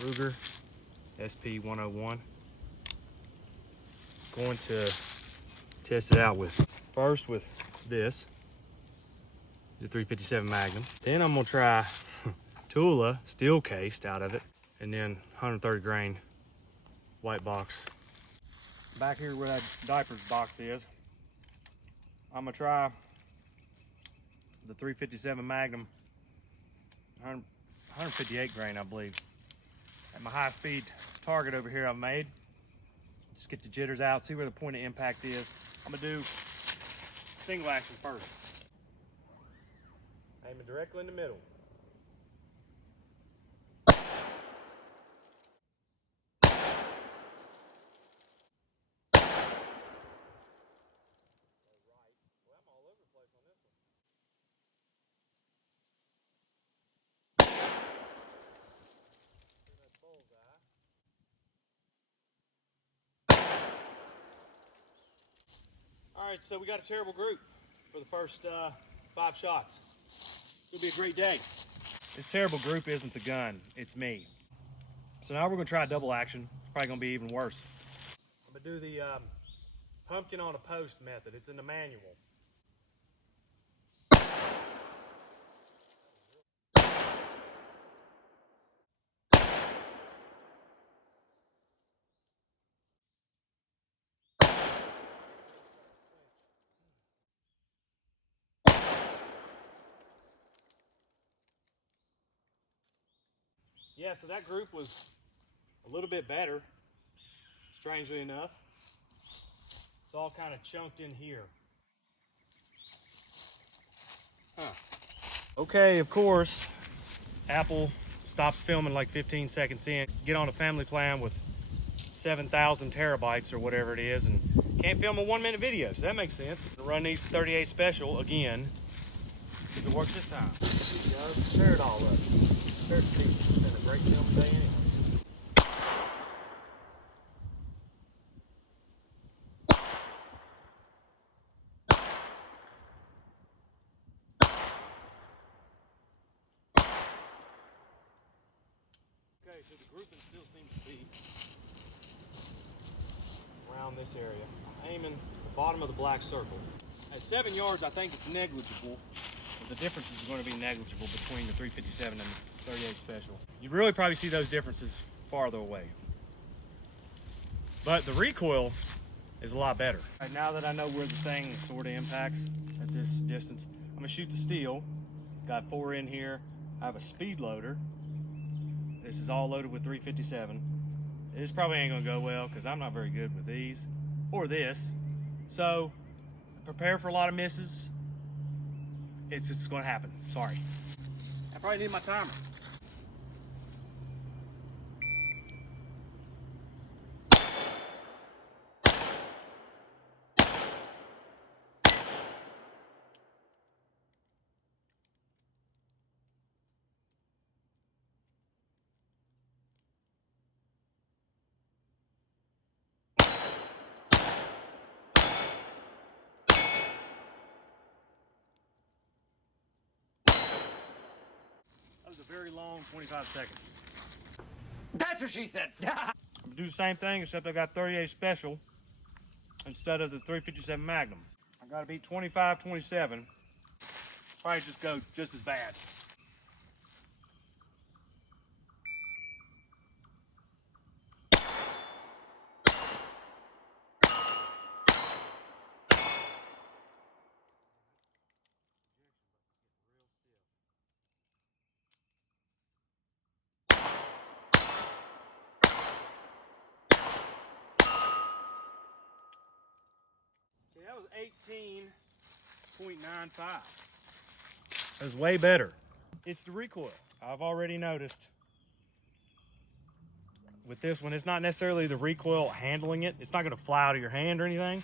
Ruger SP101. Going to test it out first with this, the 357 Magnum. Then I'm gonna try Tula steel cased out of it, and then 130 grain white box. Back here where that diapers box is, I'm gonna try the 357 Magnum, 158 grain, I believe. At my high speed target over here I've made. Just get the jitters out, see where the point of impact is. I'm gonna do single action first. Aiming directly in the middle. All right, so we got a terrible group for the first 5 shots. It'll be a great day. This terrible group isn't the gun, it's me. So now we're gonna try double action. It's probably gonna be even worse. I'm gonna do the pumpkin on a post method. It's in the manual. Yeah, so that group was a little bit better, strangely enough. It's all kind of chunked in here. Huh. Okay, of course, Apple stops filming like 15 seconds in. Get on a family plan with 7,000 terabytes or whatever it is, and can't film a 1-minute video, so that makes sense. Run these 38 special again. If it works this time. Prepare it all up. Prepare it to be a great film today anyway. Okay, so the grouping still seems to be around this area. I'm aiming the bottom of the black circle. At 7 yards, I think it's negligible, but the difference is going to be negligible between the 357 and the 38 special. You really probably see those differences farther away. But the recoil is a lot better. Right, now that I know where the thing sort of impacts at this distance, I'm gonna shoot the steel. Got 4 in here. I have a speed loader. This is all loaded with 357. This probably ain't gonna go well because I'm not very good with these or this. So prepare for a lot of misses. It's just gonna happen, sorry. I probably need my timer. That was a very long 25 seconds. That's what she said. I'm gonna do the same thing, except I got 38 special instead of the 357 Magnum. I gotta beat 25, 27. Probably just go just as bad. Okay, that was 18.95. That was way better. It's the recoil. I've already noticed with this one, it's not necessarily the recoil handling it. It's not gonna fly out of your hand or anything.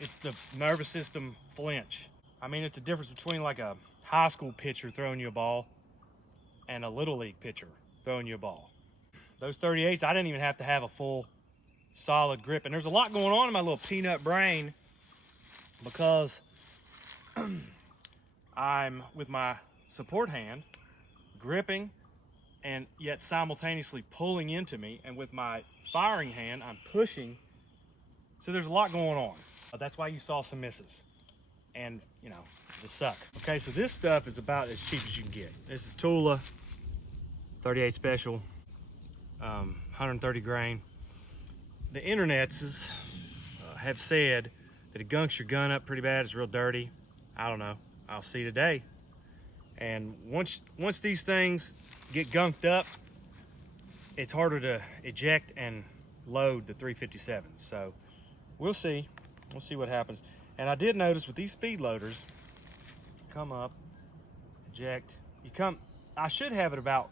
It's the nervous system flinch. I mean, it's the difference between like a high school pitcher throwing you a ball and a little league pitcher throwing you a ball. Those 38s, I didn't even have to have a full solid grip. And there's a lot going on in my little peanut brain because I'm with my support hand gripping and yet simultaneously pulling into me, and with my firing hand, I'm pushing. So there's a lot going on. That's why you saw some misses. And, you know, it'll suck. Okay, so this stuff is about as cheap as you can get. This is Tula, 38 special, 130 grain. The internets have said that it gunks your gun up pretty bad. It's real dirty. I don't know. I'll see today. And once these things get gunked up, it's harder to eject and load the 357. So we'll see. We'll see what happens. And I did notice with these speed loaders, come up, eject. I should have it about,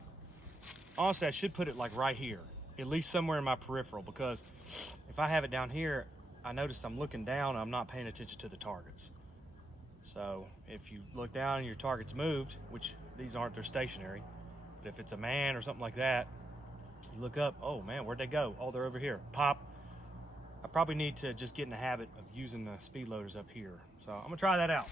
honestly, I should put it like right here, at least somewhere in my peripheral, because if I have it down here, I notice I'm looking down and I'm not paying attention to the targets. So if you look down and your target's moved, which these aren't, they're stationary, but if it's a man or something like that, you look up, oh man, where'd they go? Oh, they're over here. Pop. I probably need to just get in the habit of using the speed loaders up here. So I'm gonna try that out.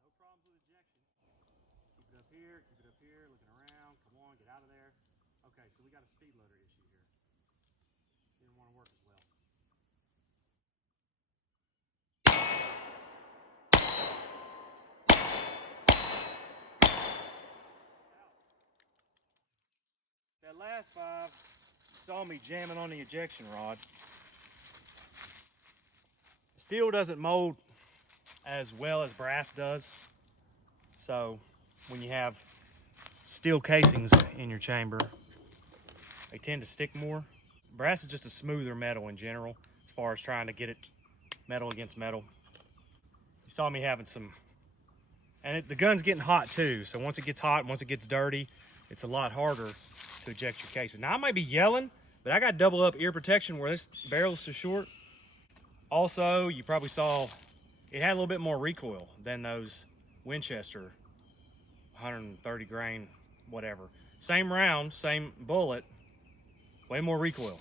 No problems with ejection. Keep it up here, looking around. Come on, get out of there. Okay, so we got a speed loader issue here. Didn't want to work as well. That last 5 saw me jamming on the ejection rod. Steel doesn't mold as well as brass does. So when you have steel casings in your chamber, they tend to stick more. Brass is just a smoother metal in general, as far as trying to get it metal against metal. You saw me having some, and the gun's getting hot too. So once it gets hot, once it gets dirty, it's a lot harder to eject your cases. Now I might be yelling, but I got double up ear protection where this barrel's so short. Also, you probably saw it had a little bit more recoil than those Winchester 130 grain, whatever. Same round, same bullet, way more recoil.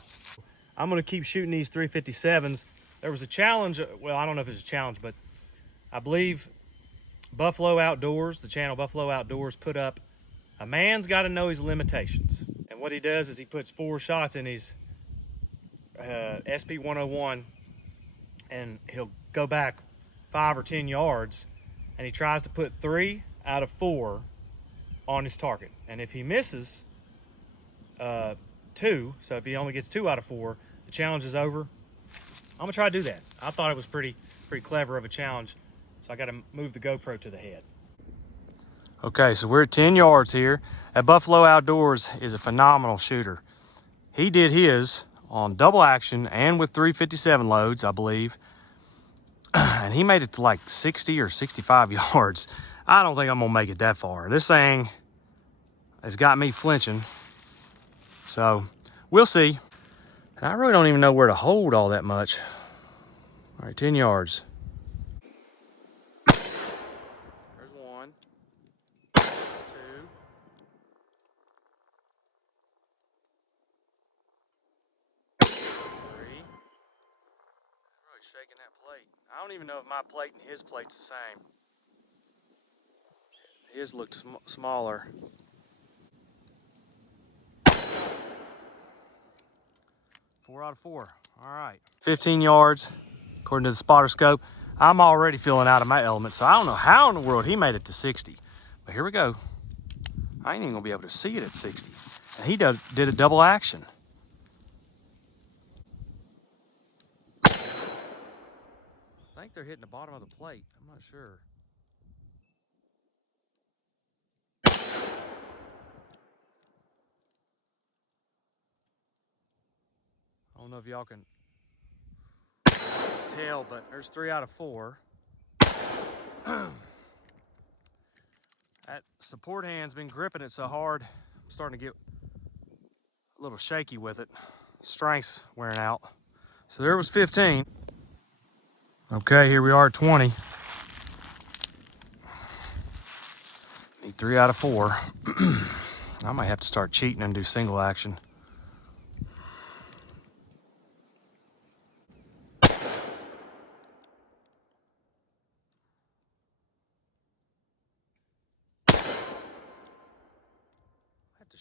I'm gonna keep shooting these 357s. There was a challenge, well, I don't know if it's a challenge, but I believe Buffalo Outdoors, the channel Buffalo Outdoors, put up a man's got to know his limitations. And what he does is he puts 4 shots in his SP101, and he'll go back 5 or 10 yards, and he tries to put 3 out of 4 on his target. And if he misses 2, so if he only gets 2 out of 4, the challenge is over. I'm gonna try to do that. I thought it was pretty clever of a challenge, so I got to move the GoPro to the head. Okay, so we're at 10 yards here. At Buffalo Outdoors is a phenomenal shooter. He did his on double action and with 357 loads, I believe. And he made it to like 60 or 65 yards. I don't think I'm gonna make it that far. This thing has got me flinching. So we'll see. And I really don't even know where to hold all that much. All right, 10 yards. There's 1, 2. Shaking that plate. I don't even know if my plate and his plate's the same. His looked smaller. 4 out of 4. All right. 15 yards, according to the spotter scope. I'm already feeling out of my element, so I don't know how in the world he made it to 60. But here we go. I ain't even gonna be able to see it at 60. And he did a double action. I think they're hitting the bottom of the plate. I'm not sure. I don't know if y'all can tell, but there's 3 out of 4. That support hand's been gripping it so hard, I'm starting to get a little shaky with it. Strength's wearing out. So there was 15. Okay, here we are at 20. Need 3 out of 4. I might have to start cheating and do single action.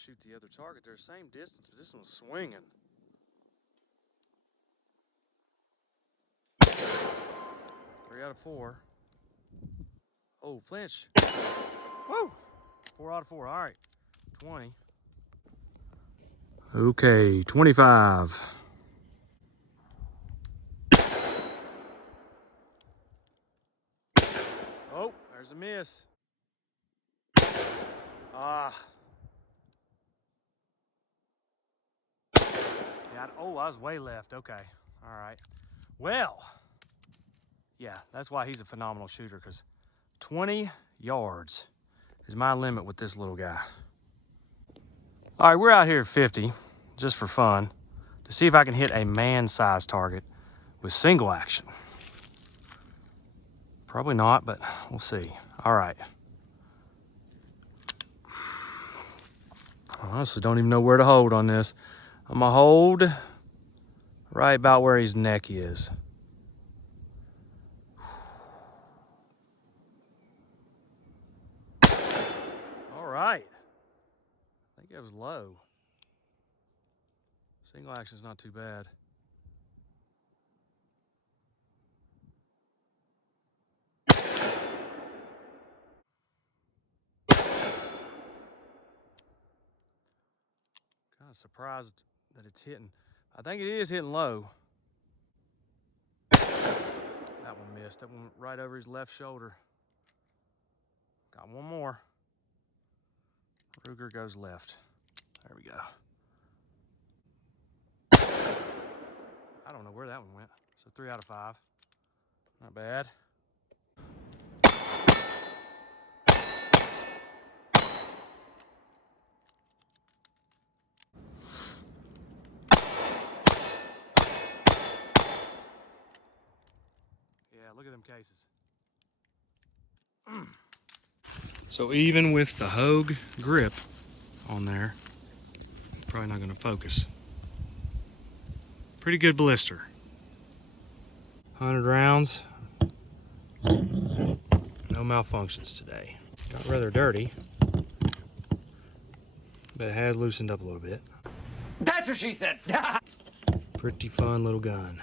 shoot the other target. They're the same distance, but this one's swinging. 3 out of 4. Oh, flinch. Woo! 4 out of 4. All right. 20. Okay, 25. Oh, there's a miss. Ah. Yeah, oh, I was way left. Okay. All right. Well, yeah, that's why he's a phenomenal shooter, because 20 yards is my limit with this little guy. All right, we're out here at 50, just for fun, to see if I can hit a man-sized target with single action. Probably not, but we'll see. All right. I honestly don't even know where to hold on this. I'm gonna hold right about where his neck is. All right. I think it was low. Single action's not too bad. Kind of surprised that it's hitting. I think it is hitting low. That one missed. That one went right over his left shoulder. Got one more. Ruger goes left. There we go. I don't know where that one went. So 3 out of 5. Not bad. Yeah, look at them cases. So even with the Hogue grip on there, probably not gonna focus. Pretty good blister. 100 rounds. No malfunctions today. Got rather dirty, but it has loosened up a little bit. That's what she said. Pretty fun little gun.